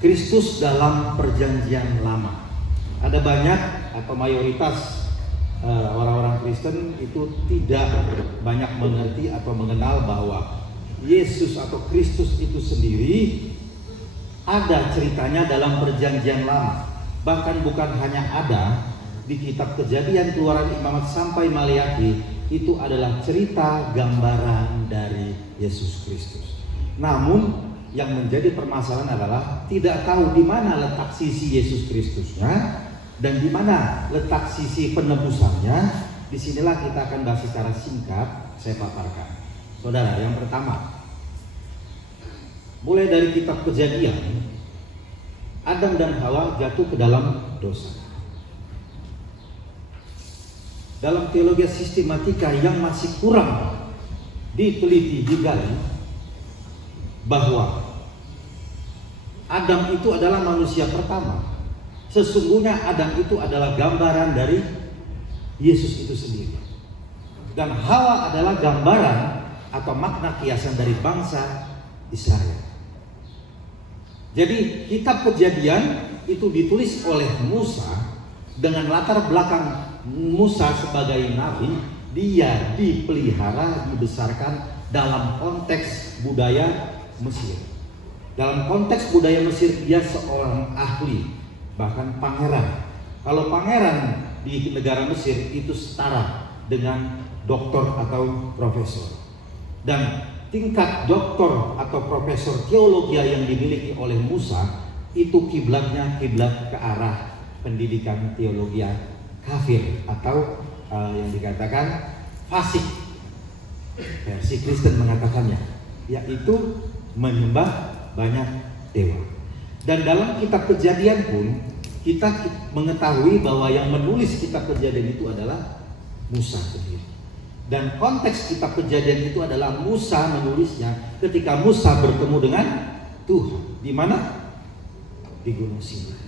Kristus dalam perjanjian lama. Ada banyak atau mayoritas orang-orang Kristen itu tidak banyak mengerti atau mengenal bahwa Yesus atau Kristus itu sendiri ada ceritanya dalam perjanjian lama. Bahkan bukan hanya ada di kitab Kejadian, Keluaran, Imamat sampai Maliaki, itu adalah cerita gambaran dari Yesus Kristus. Namun yang menjadi permasalahan adalah tidak tahu di mana letak sisi Yesus Kristusnya dan di mana letak sisi penebusannya. Disinilah kita akan bahas secara singkat, saya paparkan. Saudara, yang pertama, mulai dari kitab Kejadian, Adam dan Hawa jatuh ke dalam dosa. Dalam teologi sistematika yang masih kurang diteliti, digali, bahwa Adam itu adalah manusia pertama. Sesungguhnya Adam itu adalah gambaran dari Yesus itu sendiri. Dan Hawa adalah gambaran atau makna kiasan dari bangsa Israel. Jadi kitab Kejadian itu ditulis oleh Musa dengan latar belakang Musa sebagai nabi. Dia dipelihara, dibesarkan dalam konteks budaya Mesir. Dalam konteks budaya Mesir, dia seorang ahli, bahkan pangeran. Kalau pangeran di negara Mesir itu setara dengan doktor atau profesor. Dan tingkat doktor atau profesor teologi yang dimiliki oleh Musa itu kiblatnya kiblat ke arah pendidikan teologi kafir atau yang dikatakan fasik. Versi Kristen mengatakannya, yaitu menyembah banyak dewa. Dan dalam kitab Kejadian pun kita mengetahui bahwa yang menulis kitab Kejadian itu adalah Musa sendiri. Dan konteks kitab Kejadian itu adalah Musa menulisnya ketika Musa bertemu dengan Tuhan. Di mana? Di Gunung Sinai.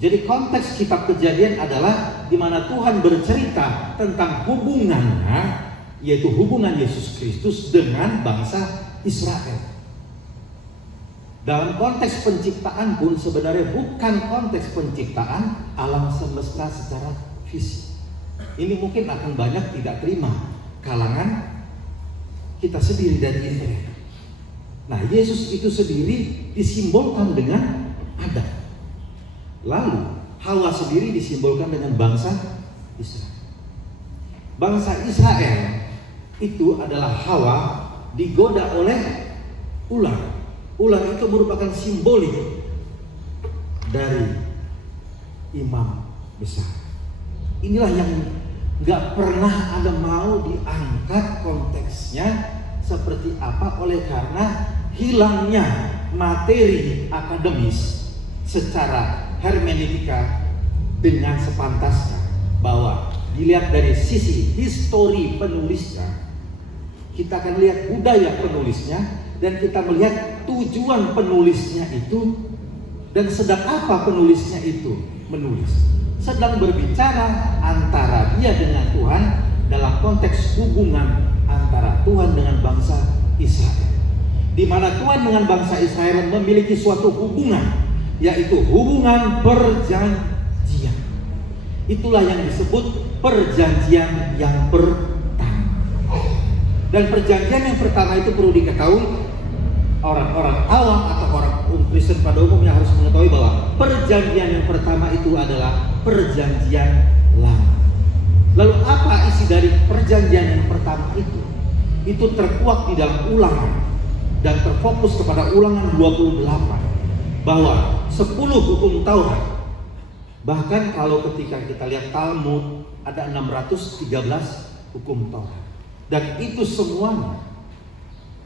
Jadi konteks kitab Kejadian adalah di mana Tuhan bercerita tentang hubungannya, yaitu hubungan Yesus Kristus dengan bangsa Israel. Dalam konteks penciptaan pun sebenarnya bukan konteks penciptaan alam semesta secara fisik. Ini mungkin akan banyak tidak terima kalangan kita sendiri dari Israel. Nah, Yesus itu sendiri disimbolkan dengan Adam. Lalu Hawa sendiri disimbolkan dengan bangsa Israel. Bangsa Israel itu adalah Hawa digoda oleh ular. Ular itu merupakan simbolik dari imam besar. Inilah yang gak pernah ada mau diangkat konteksnya seperti apa, oleh karena hilangnya materi akademis secara hermeneutika dengan sepantasnya, bahwa dilihat dari sisi histori penulisnya, kita akan lihat budaya penulisnya, dan kita melihat tujuan penulisnya itu, dan sedang apa penulisnya itu menulis. Sedang berbicara antara dia dengan Tuhan dalam konteks hubungan antara Tuhan dengan bangsa Israel, di mana Tuhan dengan bangsa Israel memiliki suatu hubungan, yaitu hubungan perjanjian. Itulah yang disebut perjanjian yang pertama. Dan perjanjian yang pertama itu perlu diketahui, orang-orang awam atau orang Kristen pada umumnya harus mengetahui bahwa perjanjian yang pertama itu adalah perjanjian lama. Lalu apa isi dari perjanjian yang pertama itu? Itu terkuak di dalam Ulangan dan terfokus kepada Ulangan 28, bahwa 10 hukum Taurat. Bahkan kalau ketika kita lihat Talmud ada 613 hukum Taurat. Dan itu semuanya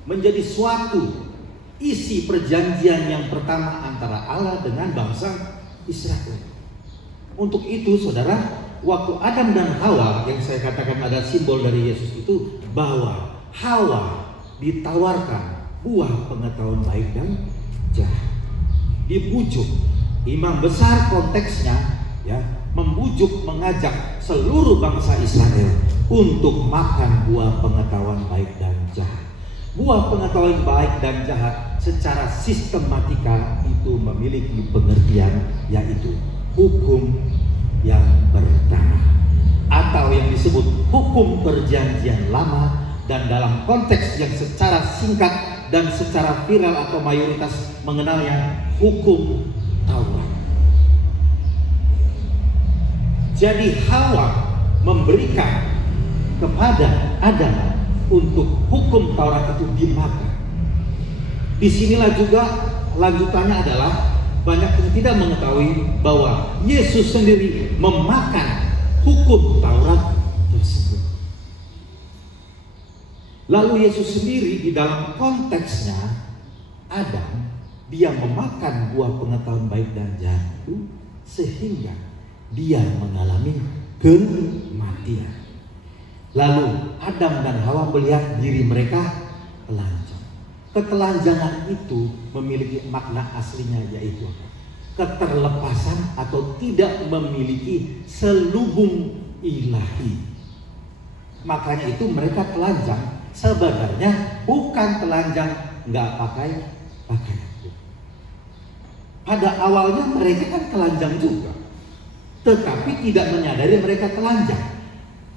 menjadi suatu isi perjanjian yang pertama antara Allah dengan bangsa Israel. Untuk itu saudara, waktu Adam dan Hawa yang saya katakan ada simbol dari Yesus itu, bahwa Hawa ditawarkan buah pengetahuan baik dan jahat. Dibujuk, imam besar konteksnya ya, membujuk, mengajak seluruh bangsa Israel untuk makan buah pengetahuan baik dan jahat. Buah pengetahuan baik dan jahat secara sistematika itu memiliki pengertian, yaitu hukum yang pertama, atau yang disebut hukum perjanjian lama, dan dalam konteks yang secara singkat dan secara viral atau mayoritas mengenalnya hukum Taurat. Jadi Hawa memberikan kepada Adam untuk hukum Taurat itu dimakan. Disinilah juga lanjutannya adalah banyak yang tidak mengetahui bahwa Yesus sendiri memakan hukum Taurat tersebut. Lalu Yesus sendiri di dalam konteksnya Adam, dia memakan buah pengetahuan baik dan jahat itu sehingga dia mengalami kematian. Lalu Adam dan Hawa melihat diri mereka telanjang. Ketelanjangan itu memiliki makna aslinya, yaitu keterlepasan atau tidak memiliki selubung ilahi. Makanya itu mereka telanjang. Sebenarnya bukan telanjang nggak pakai pakaian. Pada awalnya mereka kan telanjang juga, tetapi tidak menyadari mereka telanjang.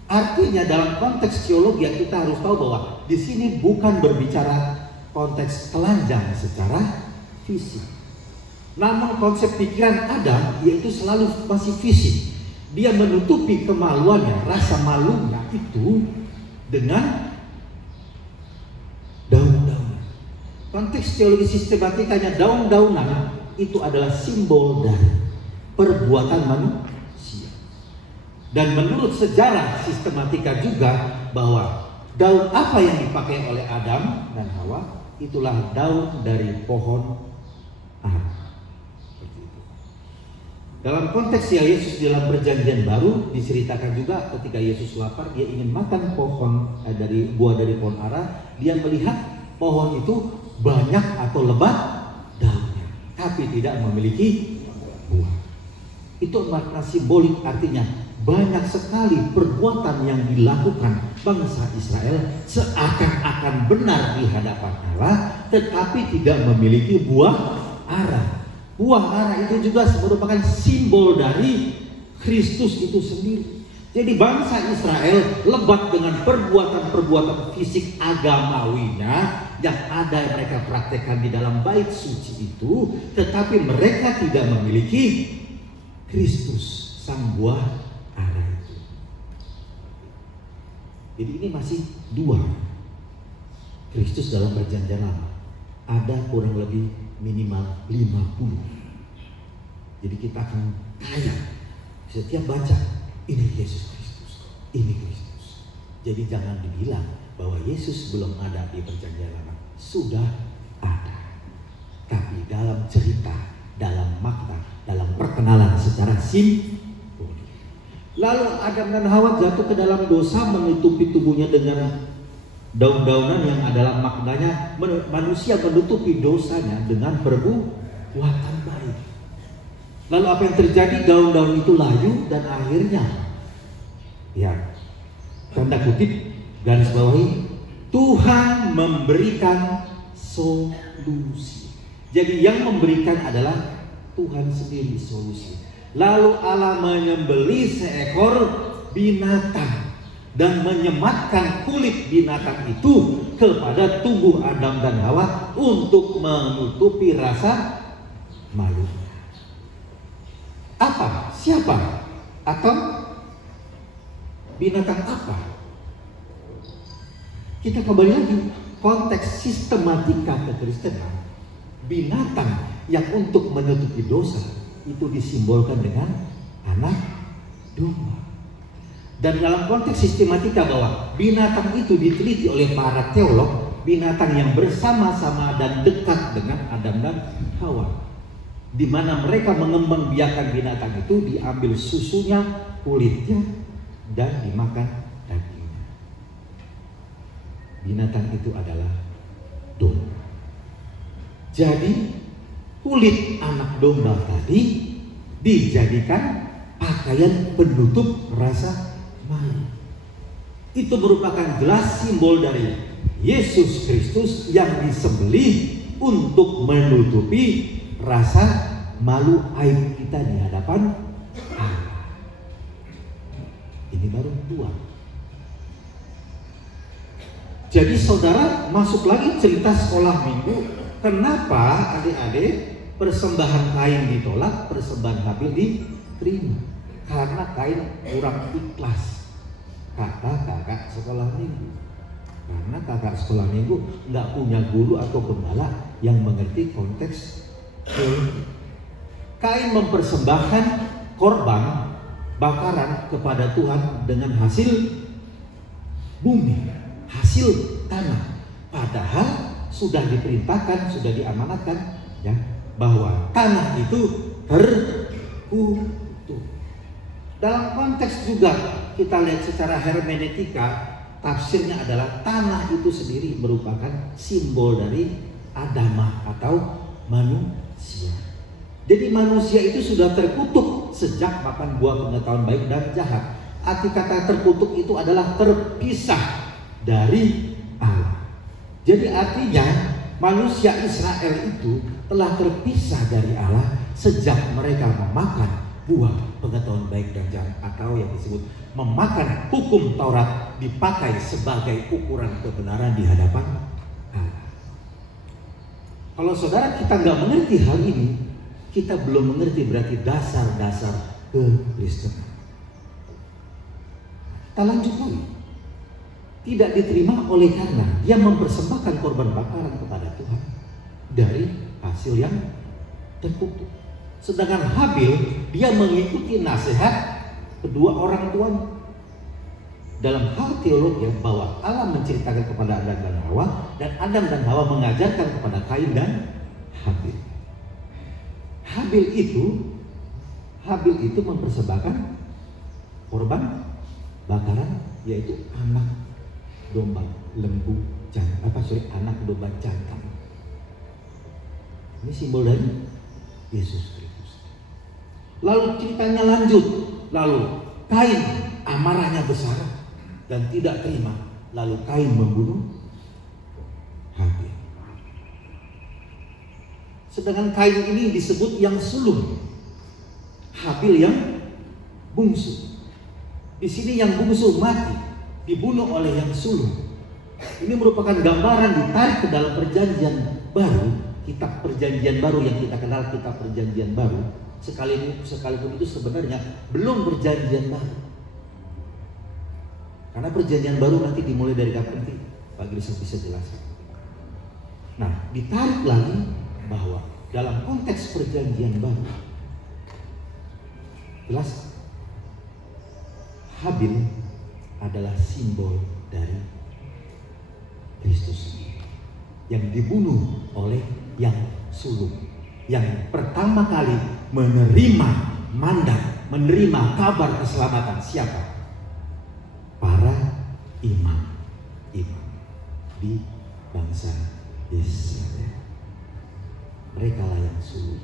Artinya dalam konteks teologi kita harus tahu bahwa di sini bukan berbicara konteks telanjang secara fisik. Namun konsep pikiran Adam yaitu selalu masih fisik. Dia menutupi kemaluannya, rasa malunya itu dengan daun-daunan. Konteks teologi sistematikanya daun-daunan itu adalah simbol dari perbuatan manusia. Dan menurut sejarah sistematika juga bahwa daun apa yang dipakai oleh Adam dan Hawa itulah daun dari pohon ara. Seperti itu. Dalam konteks ya Yesus dalam perjanjian baru diceritakan juga ketika Yesus lapar, dia ingin makan dari buah dari pohon ara. Dia melihat pohon itu banyak atau lebat daunnya, tapi tidak memiliki buah. Itu makna simbolik, artinya banyak sekali perbuatan yang dilakukan bangsa Israel seakan-akan benar di hadapan Allah, tetapi tidak memiliki buah ara. Buah ara itu juga merupakan simbol dari Kristus itu sendiri. Jadi bangsa Israel lebat dengan perbuatan-perbuatan fisik agamawinya yang ada yang mereka praktekkan di dalam bait suci itu, tetapi mereka tidak memiliki Kristus, sang buah ara itu. Jadi ini masih dua Kristus dalam perjanjian lama. Ada kurang lebih minimal 50. Jadi kita akan kaya setiap baca ini Yesus Kristus, ini Kristus. Jadi jangan dibilang bahwa Yesus belum ada di perjanjian lama. Sudah ada. Tapi dalam cerita, dalam makna, dalam perkenalan secara simbolik. Lalu Adam dan Hawa jatuh ke dalam dosa, menutupi tubuhnya dengan daun-daunan yang adalah maknanya manusia menutupi dosanya dengan perbuatan baik. Lalu apa yang terjadi? Daun-daun itu layu dan akhirnya, ya, tanda kutip, garis bawahi, Tuhan memberikan solusi. Jadi yang memberikan adalah Tuhan sendiri solusi. Lalu Allah menyembelih seekor binatang dan menyematkan kulit binatang itu kepada tubuh Adam dan Hawa untuk menutupi rasa malu. Apa? Siapa? Atau binatang apa? Kita kembali lagi konteks sistematika kekristenan. Binatang yang untuk menutupi dosa itu disimbolkan dengan anak domba. Dan dalam konteks sistematika bahwa binatang itu diteliti oleh para teolog, binatang yang bersama-sama dan dekat dengan Adam dan Hawa, di mana mereka mengembangbiakan binatang itu, diambil susunya, kulitnya, dan dimakan dagingnya. Binatang itu adalah domba. Jadi kulit anak domba tadi dijadikan pakaian penutup rasa malu. Itu merupakan jelas simbol dari Yesus Kristus yang disembelih untuk menutupi rasa malu aib kita di hadapan Allah. Ini baru dua. Jadi saudara, masuk lagi cerita sekolah minggu. Kenapa adik-adik persembahan Kain ditolak, persembahan Habil diterima? Karena Kain kurang ikhlas, kata kakak sekolah minggu. Karena kakak sekolah minggu nggak punya guru atau gembala yang mengerti konteks teologi. Kain mempersembahkan korban bakaran kepada Tuhan dengan hasil bumi, hasil tanah. Padahal sudah diperintahkan, sudah diamanatkan, ya, bahwa tanah itu terkutuk. Dalam konteks juga kita lihat secara hermeneutika, tafsirnya adalah tanah itu sendiri merupakan simbol dari Adamah atau manusia. Jadi manusia itu sudah terkutuk sejak makan buah pengetahuan baik dan jahat. Arti kata terkutuk itu adalah terpisah dari Allah. Jadi artinya manusia Israel itu telah terpisah dari Allah sejak mereka memakan buah pengetahuan baik dan jahat, atau yang disebut memakan hukum Taurat dipakai sebagai ukuran kebenaran di hadapan Allah. Kalau saudara kita nggak mengerti hal ini, kita belum mengerti berarti dasar-dasar kekristenan. Kita lanjut lagi. Tidak diterima oleh karena dia mempersembahkan korban bakaran kepada Tuhan dari hasil yang terkutuk. Sedangkan Habil, dia mengikuti nasihat kedua orang tuanya. Dalam hal teologi bahwa Allah menceritakan kepada Adam dan Hawa, dan Adam dan Hawa mengajarkan kepada Kain dan Habil. Habil itu mempersembahkan korban bakaran, yaitu anak domba lembu jantan, anak domba jantan. Ini simbol dari Yesus Kristus. Lalu ceritanya lanjut. Lalu Kain amarahnya besar dan tidak terima. Lalu Kain membunuh Habil. Sedangkan Kain ini disebut yang sulung, Habil yang bungsu. Di sini yang bungsu mati, dibunuh oleh yang sulung. Ini merupakan gambaran ditarik ke dalam perjanjian baru, kitab perjanjian baru yang kita kenal kitab perjanjian baru. Sekalipun itu sebenarnya belum perjanjian baru. Karena perjanjian baru nanti dimulai dari kapan nanti Pak Grisel bisa jelaskan. Nah, ditarik lagi bahwa dalam konteks perjanjian baru, jelas Habil adalah simbol dari Kristus yang dibunuh oleh yang sulung, yang pertama kali menerima mandat, menerima kabar keselamatan. Siapa? Para imam di bangsa Israel. Mereka lah yang sulung.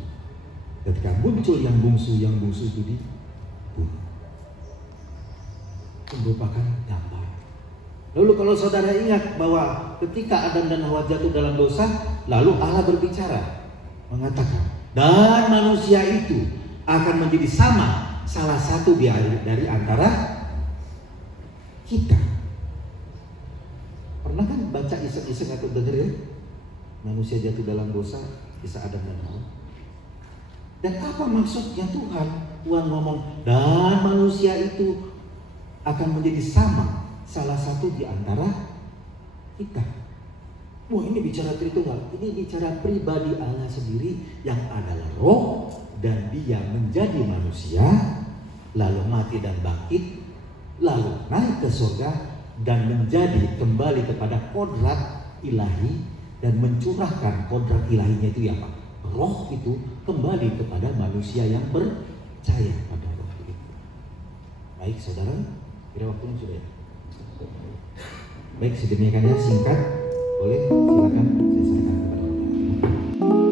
Ketika muncul yang bungsu itu dibunuh. Merupakan gambar. Lalu kalau saudara ingat bahwa ketika Adam dan Hawa jatuh dalam dosa, lalu Allah berbicara, mengatakan, dan manusia itu akan menjadi sama salah satu dari antara kita. Pernah kan baca iseng-iseng atau denger ya? Manusia jatuh dalam dosa, kisah Adam dan Hawa. Dan apa maksudnya Tuhan? Tuhan ngomong, dan manusia itu akan menjadi sama salah satu di antara kita. Wah, ini bicara Tritunggal, ini bicara pribadi Allah sendiri yang adalah roh, dan dia menjadi manusia, lalu mati dan bangkit, lalu naik ke surga dan menjadi kembali kepada kodrat ilahi dan mencurahkan kodrat ilahinya itu apa? Roh itu kembali kepada manusia yang percaya pada roh itu. Baik saudara, kira waktunya sudah ya? Baik, sedemikiannya singkat. Boleh, silakan saya serahkan kepada Bapak.